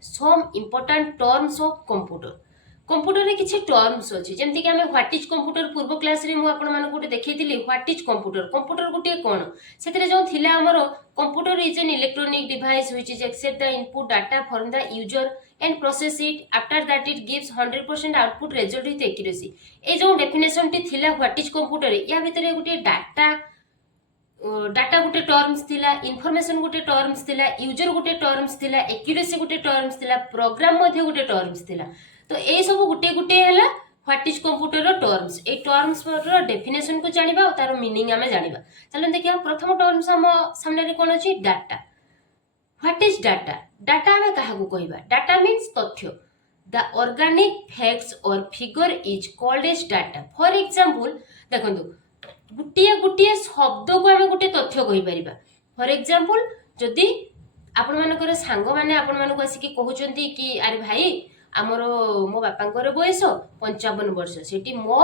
some important terms of computer. Computer रे किछि terms अछि जेमति कि हमें व्हाट इज कंप्यूटर पूर्व क्लास रे मु आपण मानको गोटे देखैतिली व्हाट इज कंप्यूटर गोटे कोन सेतरे जो थिला हमरो computer is an electronic device which is accept the input data from the user and process it after that it gives 100% output result with accuracy ए जो डेफिनेशन टी थिला व्हाट इज कंप्यूटर या भितरे गोटे डाटा गोटे टर्म्स थिला information गोटे टर्म्स थिला यूजर गोटे टर्म्स थिला एक्यूरेसी गोटे टर्म्स थिला प्रोग्राम मध्ये गोटे टर्म्स थिला तो ए सब गोटे गोटे हैला व्हाट इज कंप्यूटर टर्म्स ए टर्म्स रो डेफिनेशन को जानिबा और तार मीनिंग हमें जानिबा चलो देखिया प्रथम टर्म्स हम सामने रे कोन अछि data what is data data हमें काहा को कहबा डाटा मींस तथ्य द ऑर्गेनिक फैक्ट्स और figure is called as data for example देखंतु गुटिया गुटिया शब्द को हमें गोटे तथ्य कहि परिबा फॉर एग्जांपल जदी आपण मानकर सांग माने आपण मानको आसी कि कहउचंती कि अरे भाई आमर मो बापांकर बयस 55 वर्ष सेठी मो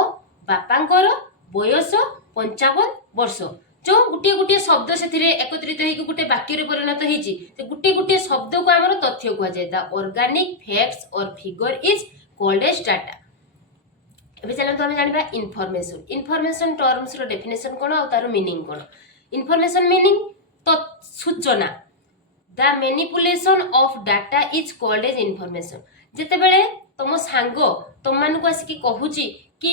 बापांकर बयस 55 वर्ष जो गुटे गुटे शब्द से एकत्रित होगी गोटे वाक्य रे परिणत होईची ते गुटे गुटे शब्द को आमर तथ्य कुआ जाय द ऑर्गेनिक फैक्ट्स और figure is called as data एबे चलंतु हमें जानिबा इनफॉरमेशन टर्म्स रो डेफिनेशन कोन आ तार मीनिंग कोन इनफॉरमेशन मीनिंग तो सूचना the manipulation of data is called as information जेते बेले तुम सांग तुम मानक आसिक कहूची कि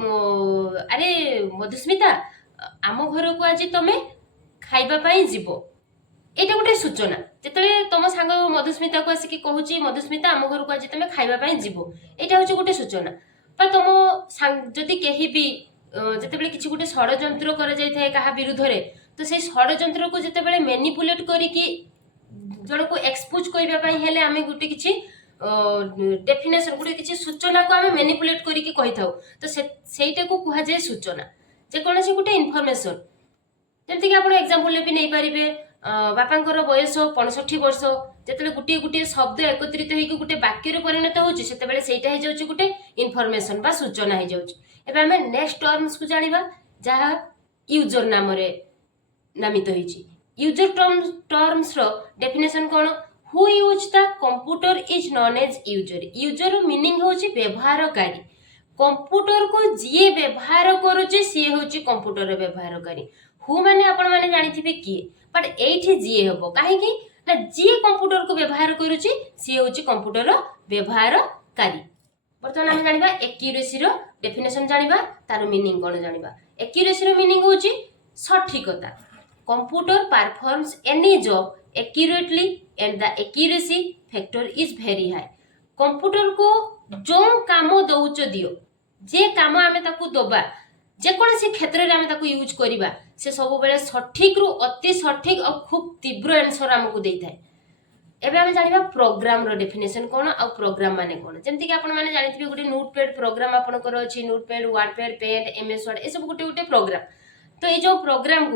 अरे मधुस्मिता आम घर को आज तुम खाइबा पई जीवो एटा गोटे सूचना जेते तुम सांग मधुस्मिता को आसिक कहूची मधुस्मिता आम घर को आज तुम खाइबा पई जीवो एटा होची गोटे सूचना पर तुम सांग जदी केही भी जेते बेले किछि गोटे षडयंत्र करा जाय थाए कहा विरुद्ध रे तो से षडयंत्र को जेते बेले मैनिपुलेट करी कि जण को एक्सपोज करबा पई हेले आमे गोटे किछि डेफिनेशन गोटे किछि सूचना को आमे मैनिपुलेट करी कि कहि थाउ तो सेइटा को कुहा जाय सूचना जे कोनसी गोटे इन्फॉर्मेशन जेमति कि आपण एग्जांपल ले भी नै परिबे बापांकर बयस 65 वर्ष जेतले गुटे गुटे शब्द एकत्रित होई कि गोटे वाक्य रे परिणत होउची सेते बेले सेइटा हे जाउची गोटे इन्फॉर्मेशन बा सूचना हे जाउची एबे हमें नेक्स्ट टर्म्स को जानिबा जहा यूजर नाम रे नामित होईची यूजर टर्म्स रो डेफिनेशन कोन who use the computer is known as user user meaning होची व्यवहारकारी कंप्यूटर को जी व्यवहार करूचे सी होची कंप्यूटर रे व्यवहारकारी हु माने आपण माने जानिथिबे की बट एठी जी हबो काहे कि ना जी कंप्यूटर को व्यवहार करूची सी होची कंप्यूटर रो व्यवहारकारी बर्तमान हम जानिबा एक्यूरेसी रो डेफिनेशन जानिबा तार मीनिंग कोन जानिबा एक्यूरेसी रो मीनिंग होची सठिकता computer performs any job accurately and the accuracy factor is very high computer को जो काम दउच दियो जे काम आमे ताकू दोबा जे कोनसी क्षेत्र रे आमे ताकू यूज करिबा से सब बेले सठिक रु अति सठिक और खूब तीव्र आंसर हमकु देई थाए एबे हमें जानिबा प्रोग्राम रो डेफिनेशन कोन आ प्रोग्राम माने कोन जेमति कि आपण माने जानिथिबे गुटे नोटपैड प्रोग्राम आपण कर अछि notepad wordpad paint MS Word ए सब गुटे गुटे प्रोग्राम तो ए जो प्रोग्राम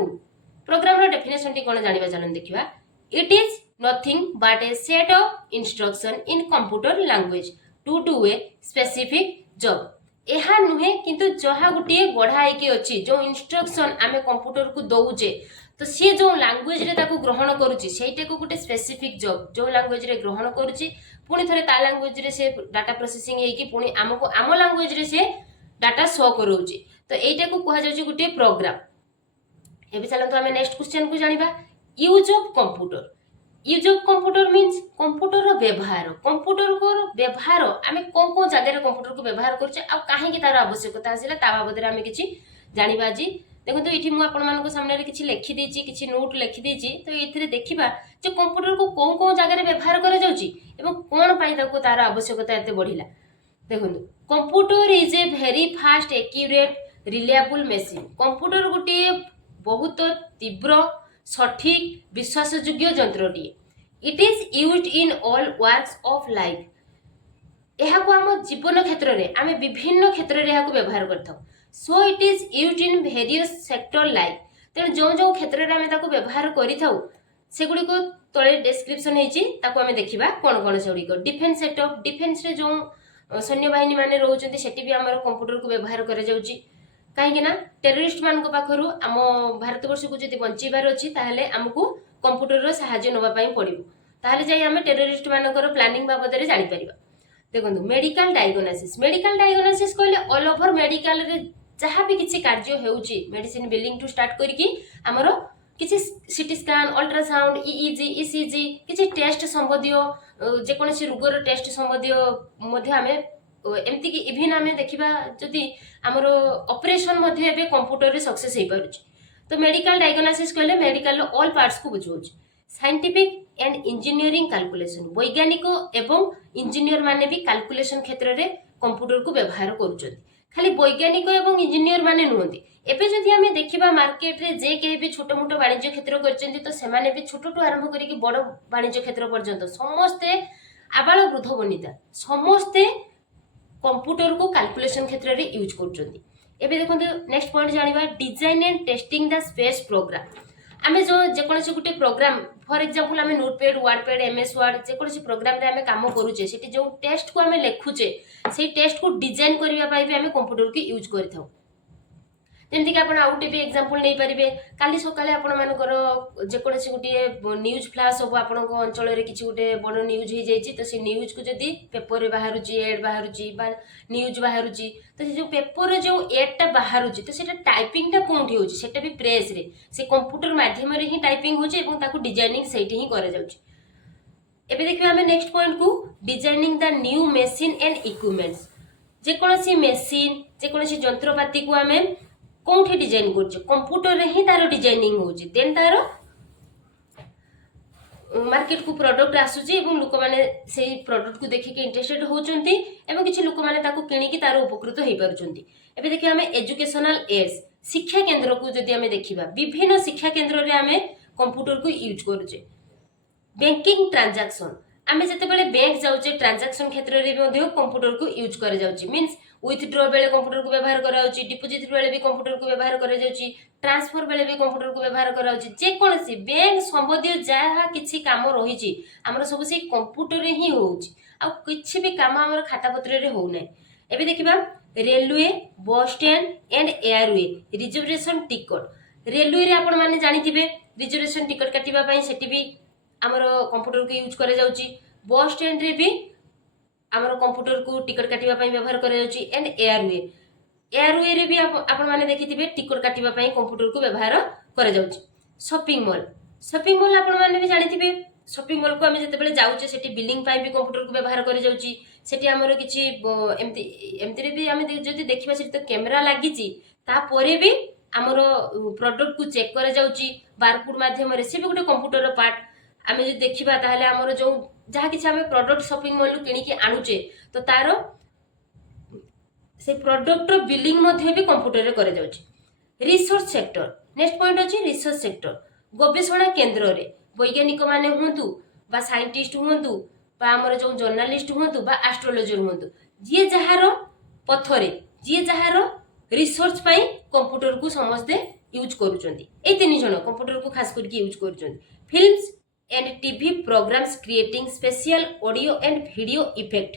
रो डेफिनेशन टी कोन जानिबा चलन देखिबा it is nothing but a set of instruction in computer language to do a specific job एहा नुहे किंतु जहा गुटे गढ़ाई के अछि जो इंस्ट्रक्शन आमे कंप्यूटर को दउचे तो सी जो लैंग्वेज रे ताको ग्रहण करूची सेइटे को गुटे स्पेसिफिक जॉब जो लैंग्वेज रे ग्रहण करूची पुनी थरे ता लैंग्वेज रे से डाटा प्रोसेसिंग हेकी पुनी हमको आम लैंग्वेज रे से डाटा शो करूची तो एइटा को कहा जाउची गुटे प्रोग्राम एबे चलंतु हमें नेक्स्ट क्वेश्चन को जानिबा use of computer means computer रो व्यवहार आमे कोन कोन जगह रे कंप्यूटर को व्यवहार करछे आ काहे कि तार आवश्यकता आसिला ता बाबद रे आमे किछि जानिबा जी देखंतु इठी मु आपण मानको सामने रे किछि लिखि देछि किछि नोट लिखि देछि तो एथिरे देखिबा जे कंप्यूटर को कोन कोन जगह रे व्यवहार करा जाउची एवं कोन पई ताको तार आवश्यकता एते बढ़िला देखंतु computer is a very fast accurate reliable machine computer गुटे बहुत तीव्र सठिक विश्वासयोग्य यंत्रटी it is used in all works of life एहा को हम जीवन क्षेत्र रे आमे विभिन्न क्षेत्र रे एहा को व्यवहार करथौ so it is used in various sector life तेन जो जो क्षेत्र रे आमे ताको व्यवहार करिथौ सेगुडी को तळे डिस्क्रिप्शन हेची ताको आमे देखिबा कोन कोन सेगुडी को डिफेंस सेटअप डिफेंस रे जो सैन्य बाहिनी माने रहउचंती सेठी भी हमर कंप्यूटर को व्यवहार करे जाउची कहीं ना टेररिस्ट मान पाखर आम भारत वर्ष को जब बचाइबार अच्छी ताहले आमको कंप्यूटर साहाय्य नवा पड़ो ताहले जाई आमे टेररिस्ट मानकर प्लानिंग बाबद रे जानि परिबा। देखो मेडिकल डायग्नोसिस कहले ऑल ओवर मेडिकल रे जहाँ भी किसी कार्य होउची मेडिसिन बिलिंग टू स्टार्ट करके आमर किसी CT scan ultrasound EEG ECG किसी टेस्ट संबंधी जेकोसी रोगर टेस्ट संबंधी आम एमती कि इभिन आम देखा जदि आमर ऑपरेशन कंप्यूटर रे सक्सेस हो पारुची। तो मेडिकल डायग्नोसिस कहले मेडिकल ऑल पार्ट्स को बुझाउची। साइंटिफिक एंड इंजीनियरिंग कैलकुलेशन वैज्ञानिक एवं इंजीनियर माने भी कैलकुलेशन क्षेत्र में कंप्यूटर को व्यवहार करुछथि। खाली वैज्ञानिक एवं इंजीनियर माने नुहंती। एबे जदि आमे देखिबा मार्केट रे जे के भी छोट मोट वाणिज्य क्षेत्र करचंती तो सेमाने भी छोटटू आरंभ करिक बड़ वाणिज्य क्षेत्र पर्यंत समस्ते आबाल वृद्ध वनिता समस्ते कंप्यूटर को कैलकुलेशन क्षेत्र में यूज करचंती। एबे देखंतु नेक्स्ट पॉइंट जानिबा design and testing the space program. आमे जो जेकोसी गुटे प्रोग्राम फॉर एग्जांपल आमे नोटपैड वर्डपैड एमएस वर्ड जेकोसी प्रोग्राम रे आमे काम करूचे सेठी जो टेस्ट को आमे लेखुचे सेही टेस्ट को डिजाइन करिया पाई भी आमे कंप्यूटर के यूज करथाउ। जेमती कि आपण आउटे भी एग्जांपल नै परिबे काली सकाळे आपण मानकर जेकोसी गुटे न्यूज फ्लैश हो आपण अंचल रे किछि गुटे बड़ न्यूज हो जाईची तो से न्यूज को जदी पेपर रे बाहरुची एड बाहरुची बा न्यूज बाहरुची तो से जो पेपर रे जो एड ता बाहरुची तो सेटा टाइपिंग ता कोंठी होची सेटा भी प्रेस रे से कंप्यूटर माध्यम रे ही टाइपिंग होची एवं ताकू डिजाइनिंग सेठी ही करे जाउची। एबे देखिबा हमें नेक्स्ट पॉइंट को designing the new machine and equipments. जेकोसी मशीन जेकोसी यंत्रपाती को हमें कौन डिजाइन कर कंप्यूटर ही तार डिजाइनिंग होची देन तार मार्केट को प्रोडक्ट आसुची एवं लोक माने से प्रोडक्ट को देखिके इंटरेस्टेड होचंती एवं किछि लोक माने ताको किनिकी तार उपकृत होई पारुचंती। एबे देखिए हमें एजुकेशनल एड्स शिक्षा केंद्र को जदि हमें देखिबा विभिन्न शिक्षा केंद्र रे हमें कंप्यूटर को यूज करूचे। बैंकिंग ट्रांजैक्शन आमे जेतेबेले बैंक जाउचे ट्रांजैक्शन क्षेत्र रे भी कंप्यूटर को यूज करे जाउची मींस विथड्रॉ बेले कंप्यूटर को व्यवहार करा जाउची डिपॉजिट बेले भी कंप्यूटर को व्यवहार करा जाउची ट्रांसफर बेले भी कंप्यूटर को व्यवहार करा जाउची जे कोनसी बैंक संबंधी जहा किछि काम रहिची हमर सब से कंप्यूटर रे ही होउची आ किछि भी काम हमर खाता पत्र रे हो नै। एबे देखिबा railway bus stand and airway reservation ticket railway रे आपण माने जानिथिबे रिजर्वेशन टिकट काटिबा पई सेठी भी हमर कंप्यूटर को यूज करे जाउची। बस स्टैंड रे भी हमर कंप्यूटर को टिकट काटिबा पई व्यवहार करे जाउची एंड एयरवे रे भी आपण माने देखिथिबे टिकट काटिबा पई कंप्यूटर को व्यवहार करे जाउची। शॉपिंग मॉल आपण माने भी जानिथिबे शॉपिंग मॉल को हम जेतेबेले जाउचे सेठी बिलिंग पई भी कंप्यूटर को व्यवहार करे जाउची सेठी हमर किछि एमती रे भी हम जदि देखिबा सेठी तो कैमरा लागिची ता परे भी हमर प्रोडक्ट को चेक करे जाउची बारकोड माध्यम रे से भी गुटे कंप्यूटर रो पार्ट आमे जे देखिबा ताहले हमर जो जहा किछि हमें प्रोडक्ट शॉपिंग मॉल लु किनि कि आनुचे तो तारो से प्रोडक्ट रो बिलिंग मध्ये भी कंप्यूटर रे करे जाउची। रिसर्च सेक्टर नेक्स्ट पॉइंट अछि रिसर्च सेक्टर गवेषणा केंद्र रे वैज्ञानिक माने हुंतु बा साइंटिस्ट हुंतु बा हमर जो जर्नलिस्ट हुंतु बा एस्ट्रोलॉजर हुंतु जे जहारो पथरे जे जहारो रिसर्च पई कंप्यूटर को समझते यूज करूचंती ए तीन जण कंप्यूटर को खास करके यूज करूचंती। Films and TV programs creating special audio and video effect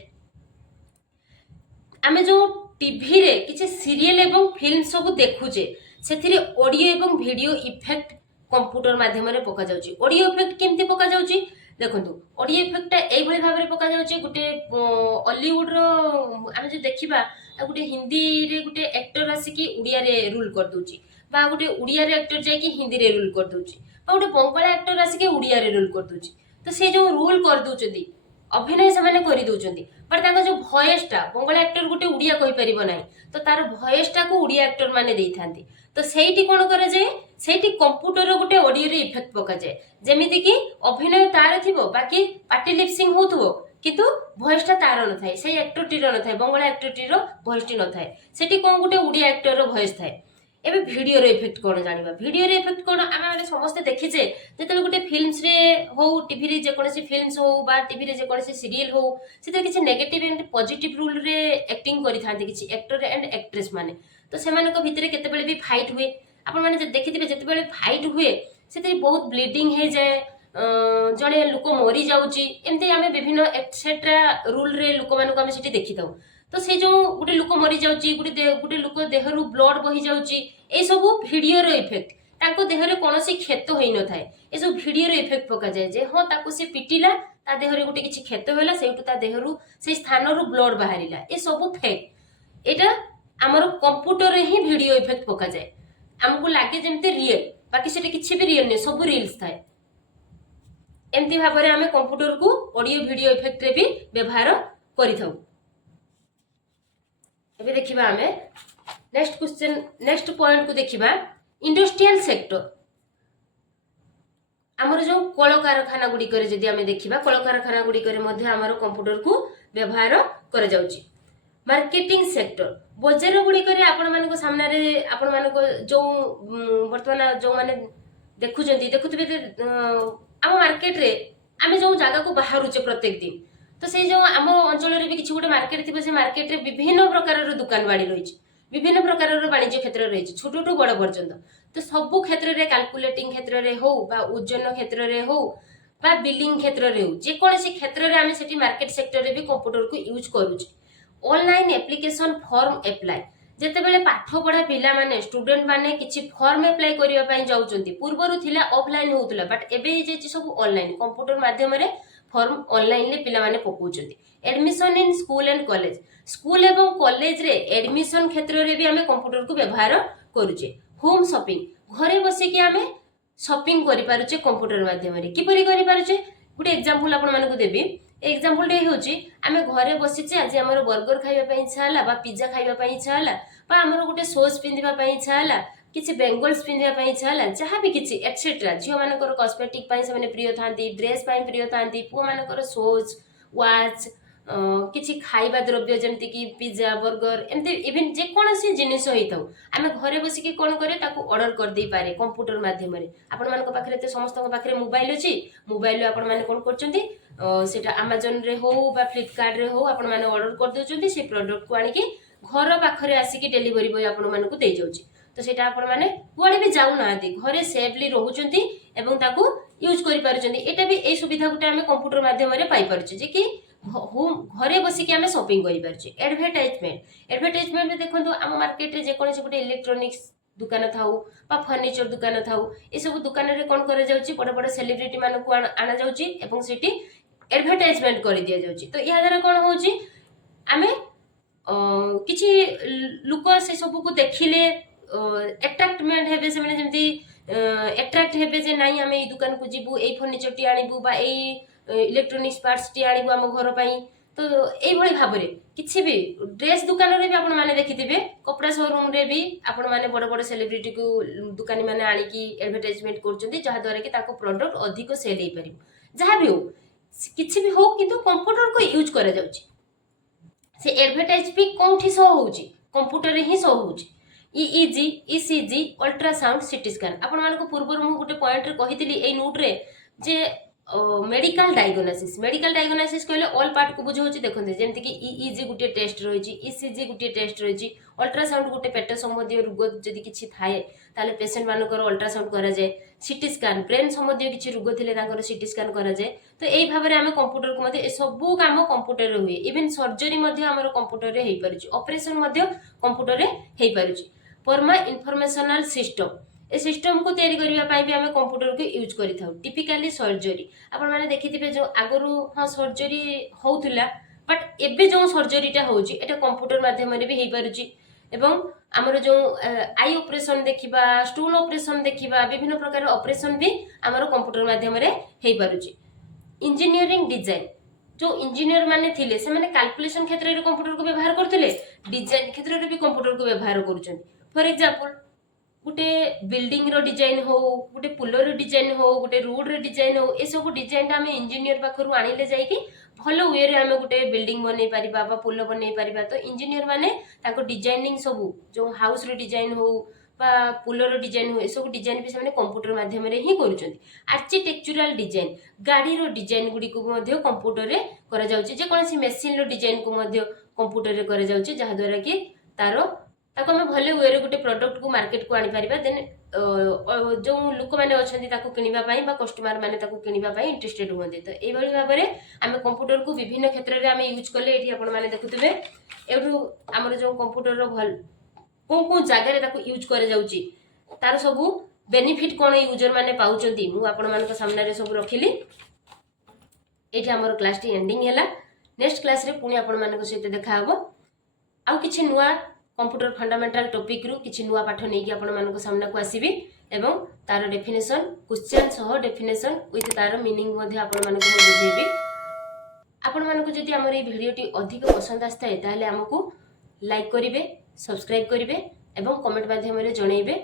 आमे जो टीवी रे किछि सीरियल एवं फिल्म सब देखुचे सेथिरे ऑडियो एवं वीडियो इफेक्ट कंप्यूटर माध्यम रे पका जाउची। ऑडियो इफेक्ट केमती पका जाउची देखंतु ऑडियो इफेक्ट एई भली भाबरे पका जाउची गुटे हॉलीवुड रो आमे जे देखिबा गुटे हिंदी रे गुटे एक्टर आसी कि उड़िया रे रूल कर दोची बा गुटे उड़िया रे एक्टर जाय कि हिंदी रे रूल कर दोची बा गुटे बंगाला एक्टर आसी कि उड़िया रे रूल कर दोची तो से जो रूल कर दोचंदी अभिनय से माने करि दोचंदी पर ताका जो वॉइस टा बंगाला एक्टर गुटे उड़िया कहि परिबो नाही तो तार वॉइस टा को उड़िया एक्टर माने देई थांती तो सेठी कोन करे जे सेठी कंप्यूटर रो गुटे ऑडियो रे इफेक्ट पका जाय जेमिति कि अभिनय तार थिबो बाकी पार्टी लिपसिंग होथबो किंतु वॉइस टा तार न थाए से एक्टर टी रो न थाए बंगाला एक्टर टी रो वॉइस टी न थाए सेठी कोन गुटे उड़िया एक्टर रो वॉइस थाए। एबे वीडियो रे इफेक्ट कोन जानिबा वीडियो रे इफेक्ट कोन आमे माने समस्त देखिजे जेतले गुटे फिल्म्स रे हो टीवी रे जे कोनसी फिल्म्स हो बा टीवी रे जे कोनसी सीरियल हो सेते किछि नेगेटिव एंड पॉजिटिव रोल रे एक्टिंग करि थांती किछि एक्टर एंड एक्ट्रेस माने तो सेमानक भितरे केतेबेले भी फाइट हुए आपण माने जे देखिथिबे जेतेबेले फाइट हुए सेते बहुत ब्लीडिंग हे जाय जणे लोक मरी जाउची एमते आमे विभिन्न एक्सेट्रा रूल रे लोक मानको आमे सेठी देखिताउ तो से जो गुटे लोक मरी जाउची गुटे लोक देहरु ब्लड बही जाउची ए सब वीडियो रो इफेक्ट ତାଙ୍କ ଦେହରେ କୌଣସି କ୍ଷତ ହୋଇନଥାଏ। ଏସବୁ ଭିଡ଼ିଓର ଇଫେକ୍ଟ ପକାଯାଏ ଯେ ହଁ ତାକୁ ସେ ପିଟିଲା, ତା ଦେହରେ ଗୋଟେ କିଛି କ୍ଷତ ହେଲା, ସେଇଠୁ ତା ଦେହରୁ ସେଇ ସ୍ଥାନରୁ ବ୍ଲଡ୍ ବାହାରିଲା, ଏସବୁ ଫେକ୍। ଏଇଟା ଆମର କମ୍ପ୍ୟୁଟରରେ ହିଁ ଭିଡ଼ିଓ ଇଫେକ୍ଟ ପକାଯାଏ। ଆମକୁ ଲାଗେ ଯେମିତି ରିଏଲ୍, ବାକି ସେଟା କିଛି ବି ରିଏଲ୍ ନୁହେଁ, ସବୁ ରିଲ୍ସ ଥାଏ। ଏମିତି ଭାବରେ ଆମେ କମ୍ପ୍ୟୁଟରକୁ ଅଡିଓ ଭିଡ଼ିଓ ଇଫେକ୍ଟରେ ବି ବ୍ୟବହାର କରିଥାଉ। ଏବେ ଦେଖିବା ଆମେ ନେକ୍ସଟ ପଏଣ୍ଟକୁ ଦେଖିବା ଇଣ୍ଡଷ୍ଟ୍ରିଆଲ ସେକ୍ଟର। ଆମର ଯେଉଁ କଳକାରଖାନା ଗୁଡ଼ିକରେ ଯଦି ଆମେ ଦେଖିବା, କଳକାରଖାନା ଗୁଡ଼ିକରେ ମଧ୍ୟ ଆମର କମ୍ପ୍ୟୁଟରକୁ ବ୍ୟବହାର କରାଯାଉଛି। ମାର୍କେଟିଂ ସେକ୍ଟର, ବଜାର ଗୁଡ଼ିକରେ ଆପଣମାନଙ୍କ ସାମ୍ନାରେ ଆପଣମାନଙ୍କ ଯେଉଁ ବର୍ତ୍ତମାନ ଯେଉଁମାନେ ଦେଖୁଥିବେ ଆମ ମାର୍କେଟରେ ଆମେ ଯେଉଁ ଜାଗାକୁ ବାହାରୁଛେ ପ୍ରତ୍ୟେକ ଦିନ, ତ ସେଇ ଯେଉଁ ଆମ ଅଞ୍ଚଳରେ ବି କିଛି ଗୋଟେ ମାର୍କେଟ ଥିବ, ସେ ମାର୍କେଟରେ ବିଭିନ୍ନ ପ୍ରକାରର ଦୋକାନ ବାଡ଼ି ରହିଛି, ବିଭିନ୍ନ ପ୍ରକାରର ବାଣିଜ୍ୟ କ୍ଷେତ୍ର ରହିଛି, ଛୋଟଠୁ ବଡ଼ ପର୍ଯ୍ୟନ୍ତ। ତ ସବୁ କ୍ଷେତ୍ରରେ, କାଲକୁଲେଟିଂ କ୍ଷେତ୍ରରେ ହଉ ବା ଓଜନ କ୍ଷେତ୍ରରେ ହଉ ବା ବିଲିଂ କ୍ଷେତ୍ରରେ ହଉ, ଯେକୌଣସି କ୍ଷେତ୍ରରେ ଆମେ ସେଠି ମାର୍କେଟ ସେକ୍ଟରରେ ବି କମ୍ପ୍ୟୁଟରକୁ ୟୁଜ୍ କରୁଛେ। ଅନଲାଇନ୍ ଆପ୍ଲିକେସନ ଫର୍ମ ଆପ୍ଲାଏ, ଯେତେବେଳେ ପାଠ ପଢା ପିଲାମାନେ ଷ୍ଟୁଡେଣ୍ଟ ମାନେ କିଛି ଫର୍ମ ଆପ୍ଲାଏ କରିବା ପାଇଁ ଯାଉଛନ୍ତି, ପୂର୍ବରୁ ଥିଲା ଅଫଲାଇନ୍ ହଉଥିଲା, ବଟ୍ ଏବେ ହେଇଯାଇଛି ସବୁ ଅନଲାଇନ୍, କମ୍ପ୍ୟୁଟର ମାଧ୍ୟମରେ ଫର୍ମ ଅନଲାଇନରେ ପିଲାମାନେ ପକାଉଛନ୍ତି। Admission in school and college, school ଏବଂ କଲେଜରେ ଆଡମିସନ କ୍ଷେତ୍ରରେ ବି ଆମେ କମ୍ପ୍ୟୁଟରକୁ ବ୍ୟବହାର କରୁଛେ। ହୋମ୍ ସପିଂ, ଘରେ ବସିକି ଆମେ ସପିଂ କରିପାରୁଛେ କମ୍ପ୍ୟୁଟର ମାଧ୍ୟମରେ। କିପରି କରିପାରୁଛେ? ଗୋଟେ ଏକ୍ସାମ୍ପଲ ଆପଣମାନଙ୍କୁ ଦେବି। ଏକ୍ସାମ୍ପଲଟେ ହେଉଛି, ଆମେ ଘରେ ବସିଛେ, ଆଜି ଆମର ବର୍ଗର ଖାଇବା ପାଇଁ ଇଚ୍ଛା ହେଲା ବା ପିଜ୍ଜା ଖାଇବା ପାଇଁ ଇଚ୍ଛା ହେଲା ବା ଆମର ଗୋଟେ ସୋଜ୍ ପିନ୍ଧିବା ପାଇଁ ଇଚ୍ଛା ହେଲା, କିଛି ବେଙ୍ଗଲ୍ସ ପିନ୍ଧିବା ପାଇଁ ଇଚ୍ଛା ହେଲା, ଯାହା ବି କିଛି ଏଟସେଟ୍ରା। ଝିଅମାନଙ୍କର କସ୍ମେଟିକ୍ ପାଇଁ ସେମାନେ ପ୍ରିୟ ଥାନ୍ତି, ଡ୍ରେସ୍ ପାଇଁ ପ୍ରିୟ ଥାନ୍ତି, ପୁଅମାନଙ୍କର ସୋଜ୍, ୱାଚ୍, କିଛି ଖାଇବା ଦ୍ରବ୍ୟ ଯେମିତିକି ପିଜ୍ଜା, ବର୍ଗର, ଏମିତି ଇଭେନ୍ ଯେକୌଣସି ଜିନିଷ ହେଇଥାଉ, ଆମେ ଘରେ ବସିକି କ'ଣ କରେ, ତାକୁ ଅର୍ଡର କରିଦେଇପାରେ କମ୍ପ୍ୟୁଟର ମାଧ୍ୟମରେ। ଆପଣମାନଙ୍କ ପାଖରେ ତ ସମସ୍ତଙ୍କ ପାଖରେ ମୋବାଇଲ ଅଛି, ମୋବାଇଲରେ ଆପଣମାନେ କ'ଣ କରୁଛନ୍ତି, ସେଟା ଆମାଜନରେ ହଉ ବା ଫ୍ଲିପକାର୍ଟରେ ହଉ ଆପଣମାନେ ଅର୍ଡର କରିଦେଉଛନ୍ତି, ସେ ପ୍ରଡକ୍ଟକୁ ଆଣିକି ଘର ପାଖରେ ଆସିକି ଡେଲିଭରି ବୟ ଆପଣମାନଙ୍କୁ ଦେଇଯାଉଛି। ତ ସେଇଟା ଆପଣମାନେ କୁଆଡ଼େ ବି ଯାଉନାହାନ୍ତି, ଘରେ ସେଫଲି ରହୁଛନ୍ତି ଏବଂ ତାକୁ ୟୁଜ୍ କରିପାରୁଛନ୍ତି। ଏଇଟା ବି ଏଇ ସୁବିଧା ଗୋଟେ ଆମେ କମ୍ପ୍ୟୁଟର ମାଧ୍ୟମରେ ପାଇପାରୁଛେ, ଯେ କି ଘରେ ବସିକି ଆମେ ସପିଂ କରିପାରୁଛେ। ଆଡଭର୍ଟାଇଜମେଣ୍ଟ ଦେଖନ୍ତୁ, ଆମ ମାର୍କେଟରେ ଯେକୌଣସି ଗୋଟେ ଇଲେକ୍ଟ୍ରୋନିକ୍ସ ଦୋକାନ ଥାଉ ବା ଫର୍ଣ୍ଣିଚର ଦୋକାନ ଥାଉ, ଏସବୁ ଦୋକାନରେ କ'ଣ କରାଯାଉଛି, ବଡ଼ ବଡ଼ ସେଲିବ୍ରିଟି ମାନଙ୍କୁ ଆଣାଯାଉଛି ଏବଂ ସେଠି ଆଡଭର୍ଟାଇଜମେଣ୍ଟ କରିଦିଆଯାଉଛି। ତ ଏହା ଦ୍ୱାରା କ'ଣ ହେଉଛି, ଆମେ କିଛି ଲୋକ ସେ ସବୁକୁ ଦେଖିଲେ ଆଟ୍ରାକ୍ଟମେଣ୍ଟ ହେବେ, ସେମାନେ ଯେମିତି ଆଟ୍ରାକ୍ଟ ହେବେ ଯେ ନାଇଁ ଆମେ ଏଇ ଦୋକାନକୁ ଯିବୁ, ଏଇ ଫର୍ଣ୍ଣିଚରଟି ଆଣିବୁ ବା ଏଇ ଇଲେକ୍ଟ୍ରୋନିକ୍ସ ପାର୍ଟସଟି ଆଣିବୁ ଆମ ଘର ପାଇଁ। ତ ଏଇଭଳି ଭାବରେ କିଛି ବି ଡ୍ରେସ୍ ଦୋକାନରେ ବି ଆପଣମାନେ ଦେଖିଥିବେ, କପଡ଼ା ସୋରୁମରେ ବି ଆପଣମାନେ ବଡ଼ ବଡ଼ ସେଲିବ୍ରିଟିକୁ ଦୋକାନୀମାନେ ଆଣିକି ଆଡଭର୍ଟାଇଜମେଣ୍ଟ କରୁଛନ୍ତି, ଯାହାଦ୍ୱାରା କି ତାଙ୍କ ପ୍ରଡକ୍ଟ ଅଧିକ ସେଲ୍ ହେଇପାରିବ। ଯାହା ବି ହଉ, କିଛି ବି ହଉ, କିନ୍ତୁ କମ୍ପ୍ୟୁଟରକୁ ୟୁଜ୍ କରାଯାଉଛି। ସେ ଆଡଭର୍ଟାଇଜ ବି କୋଉଠି ଶୋ ହେଉଛି, କମ୍ପ୍ୟୁଟରରେ ହିଁ ଶୋ ହେଉଛି। EEG, ECG, ultrasound, CT scan. ଆପଣମାନଙ୍କୁ ପୂର୍ବରୁ ମୁଁ ଗୋଟେ ପଏଣ୍ଟରେ କହିଥିଲି ଏଇ ନୋଟ୍ରେ ଯେ মেডিকাল ডায়াগনোସିସ୍ କହିଲେ ଅଲ୍ ପାର୍ଟକୁ ବୁଝାଉଛି। ଦେଖନ୍ତୁ, ଯେମିତିକି ଇଇଜି ଗୋଟିଏ ଟେଷ୍ଟ ରହିଛି, ଇସିଜି ଗୋଟିଏ ଟେଷ୍ଟ ରହିଛି, ଅଲ୍ଟ୍ରାସାଉଣ୍ଡ ଗୋଟେ ପେଟ ସମ୍ବନ୍ଧୀୟ ରୋଗ ଯଦି କିଛି ଥାଏ ତାହେଲେ ପେସେଣ୍ଟ ମାନଙ୍କର ଅଲ୍ଟ୍ରାସାଉଣ୍ଡ କରାଯାଏ। ସିଟି ସ୍କାନ୍, ବ୍ରେନ୍ ସମ୍ବନ୍ଧୀୟ କିଛି ରୋଗ ଥିଲେ ତାଙ୍କର ସିଟି ସ୍କାନ୍ କରାଯାଏ। ତ ଏଇ ଭାବରେ ଆମେ କମ୍ପ୍ୟୁଟରକୁ ମଧ୍ୟ ଏସବୁ କାମ କମ୍ପ୍ୟୁଟରରେ ହୁଏ। ଇଭେନ୍ ସର୍ଜରୀ ମଧ୍ୟ ଆମର କମ୍ପ୍ୟୁଟରରେ ହେଇପାରୁଛି, ଅପରେସନ ମଧ୍ୟ କମ୍ପ୍ୟୁଟରରେ ହେଇପାରୁଛି। ପର୍ମା ଇନଫର୍ମେସନାଲ ସିଷ୍ଟମ, ଏ ସିଷ୍ଟମକୁ ତିଆରି କରିବା ପାଇଁ ବି ଆମେ କମ୍ପ୍ୟୁଟରକୁ ୟୁଜ୍ କରିଥାଉ। ଟିପିକାଲି ସର୍ଜରୀ, ଆପଣମାନେ ଦେଖିଥିବେ ଯେଉଁ ଆଗରୁ ହଁ ସର୍ଜରୀ ହେଉଥିଲା, ବଟ୍ ଏବେ ଯେଉଁ ସର୍ଜରୀଟା ହେଉଛି ଏଟା କମ୍ପ୍ୟୁଟର ମାଧ୍ୟମରେ ବି ହେଇପାରୁଛି। ଏବଂ ଆମର ଯେଉଁ ଆଇ ଅପରେସନ ଦେଖିବା, ଷ୍ଟୋନ୍ ଅପରେସନ ଦେଖିବା, ବିଭିନ୍ନ ପ୍ରକାର ଅପରେସନ ବି ଆମର କମ୍ପ୍ୟୁଟର ମାଧ୍ୟମରେ ହେଇପାରୁଛି। ଇଞ୍ଜିନିୟରିଂ ଡିଜାଇନ, ଯେଉଁ ଇଞ୍ଜିନିୟର ମାନେ ଥିଲେ ସେମାନେ କାଲକୁଲେସନ କ୍ଷେତ୍ରରେ କମ୍ପ୍ୟୁଟରକୁ ବ୍ୟବହାର କରୁଥିଲେ, ଡିଜାଇନ କ୍ଷେତ୍ରରେ ବି କମ୍ପ୍ୟୁଟରକୁ ବ୍ୟବହାର କରୁଛନ୍ତି। ଫର ଏକ୍ସାମ୍ପଲ, ଗୋଟେ ବିଲ୍ଡିଂର ଡିଜାଇନ ହଉ, ଗୋଟେ ପୁଲର ଡିଜାଇନ ହଉ, ଗୋଟେ ରୋଡର ଡିଜାଇନ ହଉ, ଏସବୁ ଡିଜାଇନଟା ଆମେ ଇଞ୍ଜିନିୟର ପାଖରୁ ଆଣିଲେ ଯାଇକି ଭଲ ୱେରେ ଆମେ ଗୋଟେ ବିଲ୍ଡିଂ ବନେଇ ପାରିବା ବା ପୁଲ ବନେଇ ପାରିବା। ତ ଇଞ୍ଜିନିୟର ମାନେ ତାଙ୍କ ଡିଜାଇନିଂ ସବୁ, ଯେଉଁ ହାଉସର ଡିଜାଇନ ହଉ ବା ପୁଲର ଡିଜାଇନ ହଉ, ଏସବୁ ଡିଜାଇନ ବି ସେମାନେ କମ୍ପ୍ୟୁଟର ମାଧ୍ୟମରେ ହିଁ କରୁଛନ୍ତି। ଆର୍କିଟେକ୍ଚରାଲ ଡିଜାଇନ, ଗାଡ଼ିର ଡିଜାଇନ ଗୁଡ଼ିକୁ ମଧ୍ୟ କମ୍ପ୍ୟୁଟରରେ କରାଯାଉଛି। ଯେକୌଣସି ମେସିନର ଡିଜାଇନକୁ ମଧ୍ୟ କମ୍ପ୍ୟୁଟରରେ କରାଯାଉଛି, ଯାହାଦ୍ୱାରା କି ତାକୁ ଆମେ ଭଲ ୱେରେ ଗୋଟେ ପ୍ରଡକ୍ଟକୁ ମାର୍କେଟକୁ ଆଣିପାରିବା। ଦେନ୍ ଯେଉଁ ଲୋକମାନେ ଅଛନ୍ତି ତାକୁ କିଣିବା ପାଇଁ ବା କଷ୍ଟମର ମାନେ ତାକୁ କିଣିବା ପାଇଁ ଇଣ୍ଟରେଷ୍ଟେଡ୍ ହୁଅନ୍ତି। ତ ଏଇଭଳି ଭାବରେ ଆମେ କମ୍ପ୍ୟୁଟରକୁ ବିଭିନ୍ନ କ୍ଷେତ୍ରରେ ଆମେ ୟୁଜ୍ କଲେ, ଏଠି ଆପଣମାନେ ଦେଖୁଥିବେ ଏଇଠୁ ଆମର ଯେଉଁ କମ୍ପ୍ୟୁଟରର କୋଉ କୋଉ ଜାଗାରେ ତାକୁ ୟୁଜ୍ କରାଯାଉଛି ତାର ସବୁ बेनिफिट कौन यूजर मैंने पाउचंती मु आपण मानक सामने सब रखिली। एठी हमर क्लास टी एंडिंग हैला। नेक्स्ट क्लास रे पुणी आपण मानक सहित देखा हबो आउ किछि नुवा कंप्यूटर फंडामेंटल टॉपिक रु किछि नुवा पाठ नै कि आपण मानक सामने को आसीबी एवं तार डेफिनेशन क्वेश्चन सह डेफिनेशन विथ तार मीनिंग मध्ये आपण मानक बुझेबी। आपण मानक जदि हमर ए वीडियो टी अधिक पसंद आस्ताय ताले हमकु लाइक करिवे, सब्सक्राइब करिवे एवं कमेंट माध्यम रे जणैबे।